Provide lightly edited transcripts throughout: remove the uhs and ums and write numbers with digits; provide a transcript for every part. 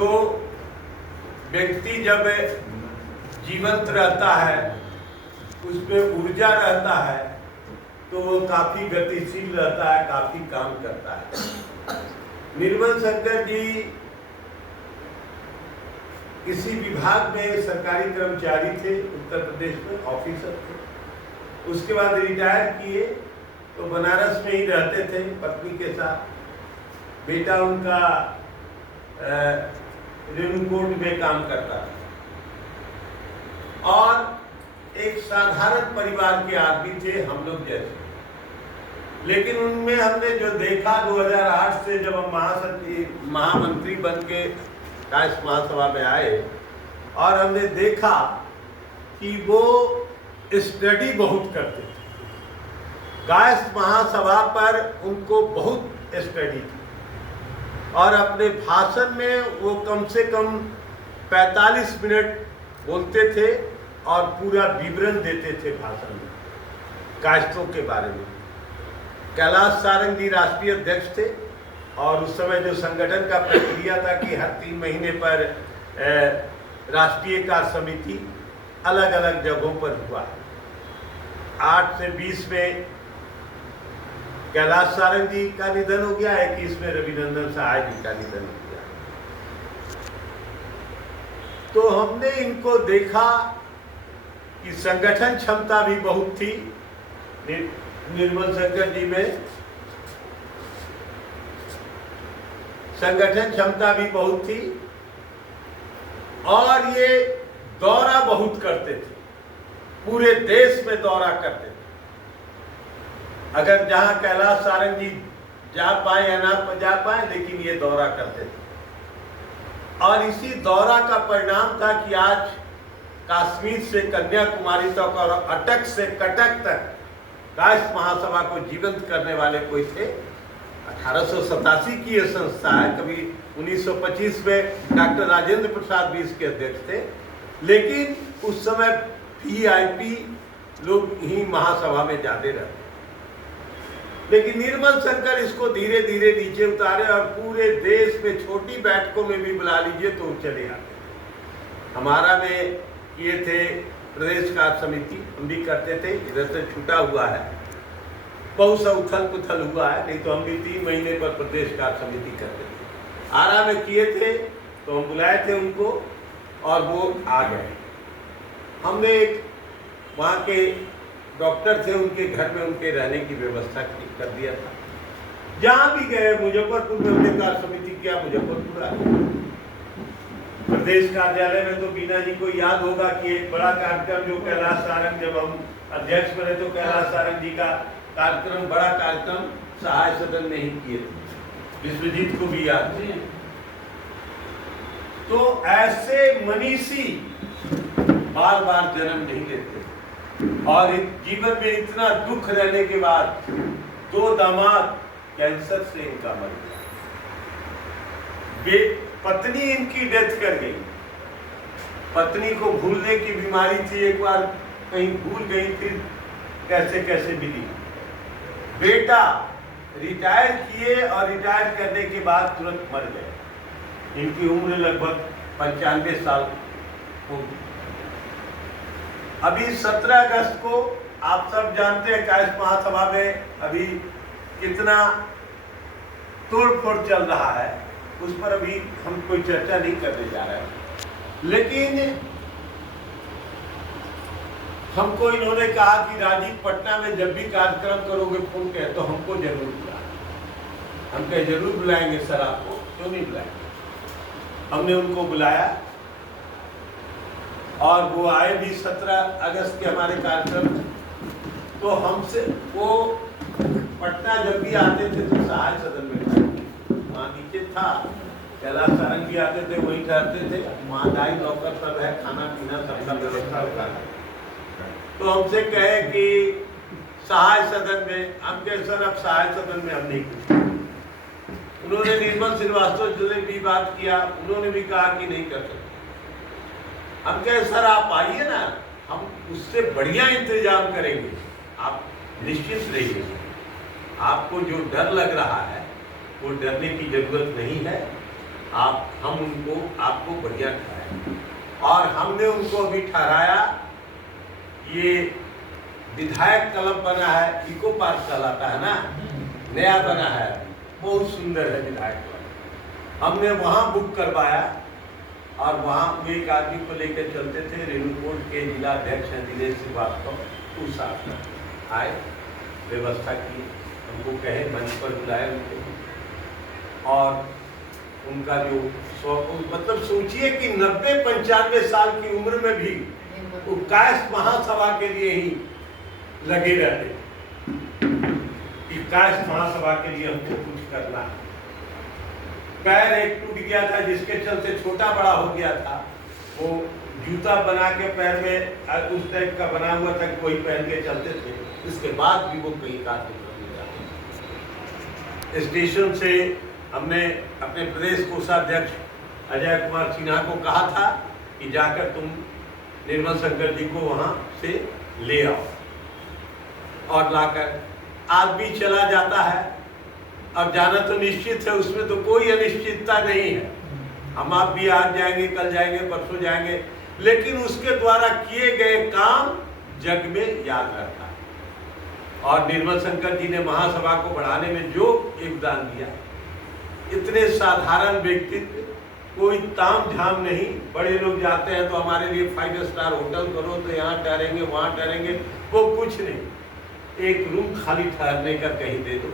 तो व्यक्ति जब जीवंत रहता है, उसमें ऊर्जा रहता है, तो वो काफी गतिशील रहता है, काफी काम करता है। निर्मल शंकर जी किसी विभाग में सरकारी कर्मचारी थे, उत्तर प्रदेश में ऑफिसर थे। उसके बाद रिटायर किए तो बनारस में ही रहते थे पत्नी के साथ। बेटा उनका रेणुकूट में काम करता था और एक साधारण परिवार के आदमी थे, हम लोग जैसे। लेकिन उनमें हमने जो देखा 2008 से जब हम महामंत्री बन के कायस्थ महासभा में आए, और हमने देखा कि वो स्टडी बहुत करते थे। कायस्थ महासभा पर उनको बहुत स्टडी थी और अपने भाषण में वो कम से कम 45 मिनट बोलते थे और पूरा विवरण देते थे भाषण में कायस्थों के बारे में। कैलाश सारंग जी राष्ट्रीय अध्यक्ष थे और उस समय जो संगठन का प्रक्रिया था कि हर 3 महीने पर राष्ट्रीय कार्य समिति अलग अलग जगहों पर हुआ। 8 से 20 में कैलाश सारंग जी का निधन हो गया, 21 में रविनंदन सहाय जी का निधन हो गया। तो हमने इनको देखा कि संगठन क्षमता भी बहुत थी निर्मल शंकर जी में, संगठन क्षमता भी बहुत थी और ये दौरा बहुत करते थे, पूरे देश में दौरा करते थे। अगर जहां कैलाश सारंग जी जा पाए या ना जा पाए, लेकिन ये दौरा करते थे। और इसी दौरा का परिणाम था कि आज कश्मीर से कन्याकुमारी तक और अटक से कटक तक कायस्थ महासभा को जीवंत करने वाले कोई थे। 1887 की यह संस्था है। कभी 1925 में डॉक्टर राजेंद्र प्रसाद भी इसके अध्यक्ष थे, लेकिन उस समय VIP लोग ही महासभा में जाते रहते। लेकिन निर्मल शंकर इसको धीरे धीरे नीचे उतारे और पूरे देश में छोटी बैठकों में भी बुला लीजिए तो चले आते। हमारा में किए थे प्रदेश कार्य समिति, हम भी करते थे, इधर से छूटा हुआ है, बहुत सा उथल पुथल हुआ है, नहीं तो हम भी 3 महीने पर प्रदेश कार्य समिति करते थे। आरा में किए थे तो हम बुलाए थे उनको और वो आ गए। हमने एक वहाँ के डॉक्टर थे, उनके घर में उनके रहने की व्यवस्था कर दिया था। जहाँ भी गए, मुजफ्फरपुर में हमने कार्य समिति किया, मुजफ्फरपुर आ गए। प्रदेश कार्यालय में तो बीना जी को याद होगा कि एक बड़ा कार्यक्रम जो कैलाश सारंग, जब हम अध्यक्ष बने तो कैलाश सारंग जी का कार्यक्रम, बड़ा कार्यक्रम सहाय सदन में ही किए थे, विश्वजीत को भी याद है। तो ऐसे मनीषी बार बार जन्म नहीं लेते और जीवन में इतना दुख रहने के बाद 2 दामाद कैंसर से इनका मर गया। पत्नी इनकी डेथ कर गई। पत्नी को भूलने की बीमारी थी, एक बार कहीं भूल गई, फिर कैसे कैसे मिली। बेटा रिटायर किए और रिटायर करने के बाद तुरंत मर गए। इनकी उम्र लगभग 95 साल होगी। अभी 17 अगस्त को आप सब जानते हैं कायस्थ महासभा में अभी कितना तोड़फोड़ चल रहा है, उस पर अभी हम कोई चर्चा नहीं करने जा रहे हैं। लेकिन हमको इन्होंने कहा कि राजीव पटना में जब भी कार्यक्रम करोगे फोन कहे तो हमको जरूर बुलाएं। हम कहे जरूर बुलाएंगे सर, आपको क्यों नहीं बुलाएंगे। हमने उनको बुलाया और वो आए भी 17 अगस्त के हमारे कार्यक्रम में। तो हमसे वो पटना जब भी आते थे तो सहाय सदन में, वहाँ नीचे था, कैलाश सारंग भी आते थे, वहीं ठहरते थे, वहाँ दाई नौकर सब है, खाना पीना सबका व्यवस्था होता है। तो हमसे कहे कि सहाय सदन में, हम कहे सर अब सहाय सदन में हम नहीं कुछ। उन्होंने निर्मल श्रीवास्तव से भी बात किया, उन्होंने भी कहा कि नहीं कर सकते। हम कहे सर आप आइए ना, हम उससे बढ़िया इंतजाम करेंगे, आप निश्चित रहिए। आपको जो डर लग रहा है वो डरने की जरूरत नहीं है। हम उनको आपको बढ़िया ठहराए। और हमने उनको अभी ठहराया, ये विधायक क्लब बना है, इको पार्क कहलाता है ना, नया बना है, बहुत सुंदर है विधायक क्लब। हमने वहाँ बुक करवाया और वहाँ एक आदमी को लेकर चलते थे, रेणुकूट के जिला अध्यक्ष हैं दिनेश श्रीवास्तव, उस साथ आए, व्यवस्था की, हमको कहे, मंच पर बुलाए उनको। और उनका जो मतलब सोचिए कि 90-95 साल की उम्र में भी वो काश महासभा के लिए ही लगे रहते कि काश महासभा के लिए हमको कुछ करना है। पैर एक टूट गया था जिसके चलते छोटा बड़ा हो गया था, वो जूता बना के पैर में उस टाइप का बना हुआ था कि वही पहन के चलते थे। इसके बाद भी वो कहीं कार्यक्रम नहीं जाते। स्टेशन से हमने अपने प्रदेश कोषाध्यक्ष अजय कुमार सिन्हा को कहा था कि जाकर तुम निर्मल शंकर जी को वहाँ से ले आओ, और लाकर आदमी चला जाता है। अब जाना तो निश्चित है, उसमें तो कोई अनिश्चितता नहीं है, हम आप भी आज जाएंगे, कल जाएंगे, परसों जाएंगे, लेकिन उसके द्वारा किए गए काम जग में याद रहता है। और निर्मल शंकर जी ने महासभा को बढ़ाने में जो योगदान दिया, इतने साधारण व्यक्तित्व, कोई ताम झाम नहीं। बड़े लोग जाते हैं तो हमारे लिए 5 स्टार होटल करो, तो यहाँ ठहरेंगे, वहाँ ठहरेंगे, वो कुछ नहीं। एक रूम खाली ठहरने का कहीं दे दो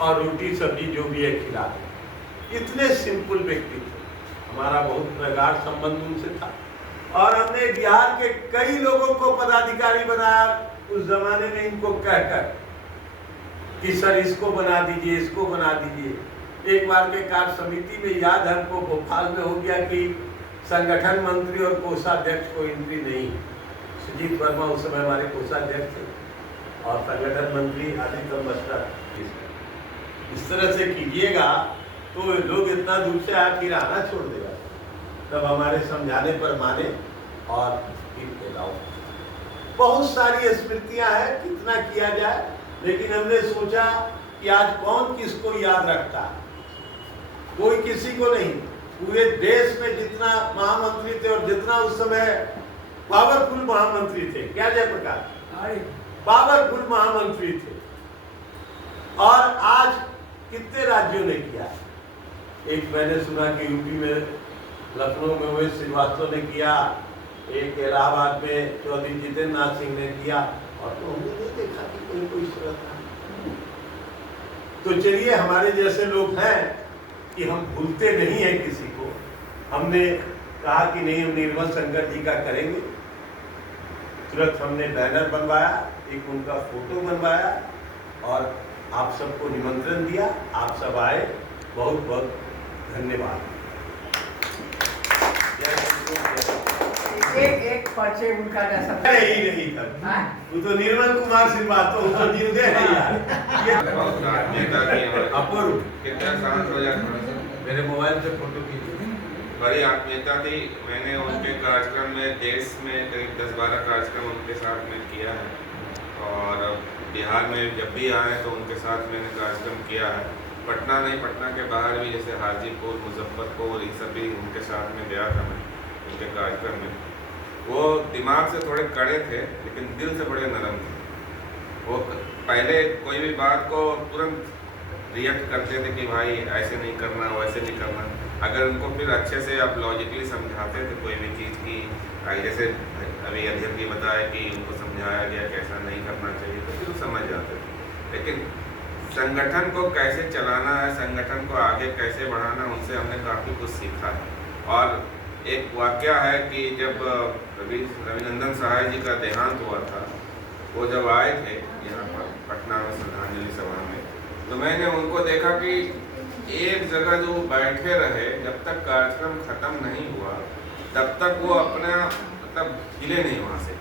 और रोटी सब्जी जो भी है खिला दो। इतने सिंपल व्यक्तित्व, हमारा बहुत प्रगाढ़ संबंध उनसे था। और हमने बिहार के कई लोगों को पदाधिकारी बनाया उस जमाने में, इनको कहकर कि सर इसको बना दीजिए, इसको बना दीजिए। एक बार के कार्य समिति में याद हमको भोपाल में हो गया कि संगठन मंत्री और कोषाध्यक्ष को एंट्री नहीं। सुजीत वर्मा उस समय हमारे कोषाध्यक्ष थे और संगठन मंत्री आदित्य मस्टा। इस तरह से कीजिएगा तो लोग इतना दूर से आकर आना छोड़ देगा। तब हमारे समझाने पर माने और फिर लाओ। बहुत सारी स्मृतियां हैं, कितना किया जाए, लेकिन हमने सोचा कि आज कौन किसको याद रखता है, कोई किसी को नहीं। पूरे देश में जितना महामंत्री थे और जितना उस समय पावरफुल महामंत्री थे, क्या जयप्रकाश, पावरफुल महामंत्री थे। और आज कितने राज्यों ने किया। एक मैंने सुना कि यूपी में, लखनऊ में हुए श्रीवास्तव ने किया, एक इलाहाबाद में चौधरी जितेंद्र नाथ सिंह ने किया, और तो हमने नहीं देखा कि कोई सूरत है। तो चलिए, हमारे जैसे लोग हैं कि हम भूलते नहीं हैं किसी को। हमने कहा कि नहीं, हम निर्मल शंकर जी का करेंगे। तुरंत हमने बैनर बनवाया, एक उनका फोटो बनवाया और आप सबको निमंत्रण दिया। आप सब आए, बहुत बहुत धन्यवाद। एक पर्चे उनका जैसा नहीं था, वो तो निर्मल कुमार श्रीवास्तव, वो तो जिंदे हैं यार। अपूर्व, कितना शांत हो जाता है। मेरे मोबाइल से फोटो खींचे, बड़ी आत्मीयता थी। मैंने उनके कार्यक्रम में देश में करीब 10-12 कार्यक्रम उनके साथ में किया है, और बिहार में जब भी आए तो उनके साथ मैंने कार्यक्रम किया है। पटना नहीं, पटना के बाहर भी, जैसे हाजीपुर, मुजफ्फरपुर, ये सब भी उनके साथ में गया था मैं उनके कार्यक्रम में। वो दिमाग से थोड़े कड़े थे लेकिन दिल से बड़े नरम थे। वो पहले कोई भी बात को तुरंत रिएक्ट करते थे कि भाई ऐसे नहीं करना, वैसे नहीं करना। अगर उनको फिर अच्छे से आप लॉजिकली समझाते थे कोई भी चीज़ की, जैसे अभी अध्यक्ष जी बताया कि उनको समझाया गया कैसा नहीं करना चाहिए, तो फिर वो समझ जाते थे। लेकिन संगठन को कैसे चलाना है, संगठन को आगे कैसे बढ़ाना, उनसे हमने काफ़ी कुछ सीखा है। और एक वाक़या है कि जब रविनंदन सहाय जी का देहांत हुआ था, वो जब आए थे यहाँ पर पटना में श्रद्धांजलि सभा में, तो मैंने उनको देखा कि एक जगह जो बैठे रहे, जब तक कार्यक्रम ख़त्म नहीं हुआ तब तक वो अपना मतलब हिले नहीं वहाँ से।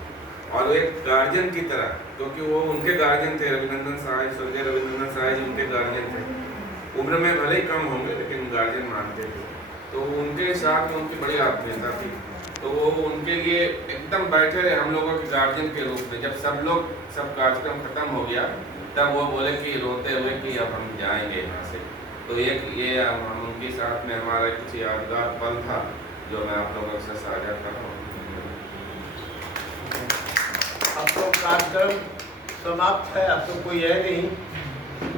और एक गार्जियन की तरह, क्योंकि वो उनके गार्जियन थे, रविनंदन सहाय, स्वर्गीय रविनंदन सहाय जी उनके गार्जियन थे। उम्र में भले ही कम होंगे लेकिन गार्जियन मानते थे, तो उनके साथ में उनकी बड़ी आत्मीयता थी। तो वो उनके लिए एकदम बैठे रहे हम लोगों के गार्जियन के रूप में। जब सब कार्यक्रम खत्म हो गया तब वो बोले कि रोते हुए कि अब हम जाएंगे यहाँ से। तो ये हम भी साथ में हमारा कुछ यादगार पल था जो मैं आप लोगों से साझा कर रहा हूँ। अब तो कार्यक्रम समाप्त है, अब तो कोई है नहीं।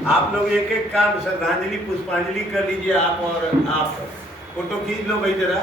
आप लोग एक एक काम श्रद्धांजलि पुष्पांजलि कर लीजिए, आप और आप फोटो खींच लो भाई जरा।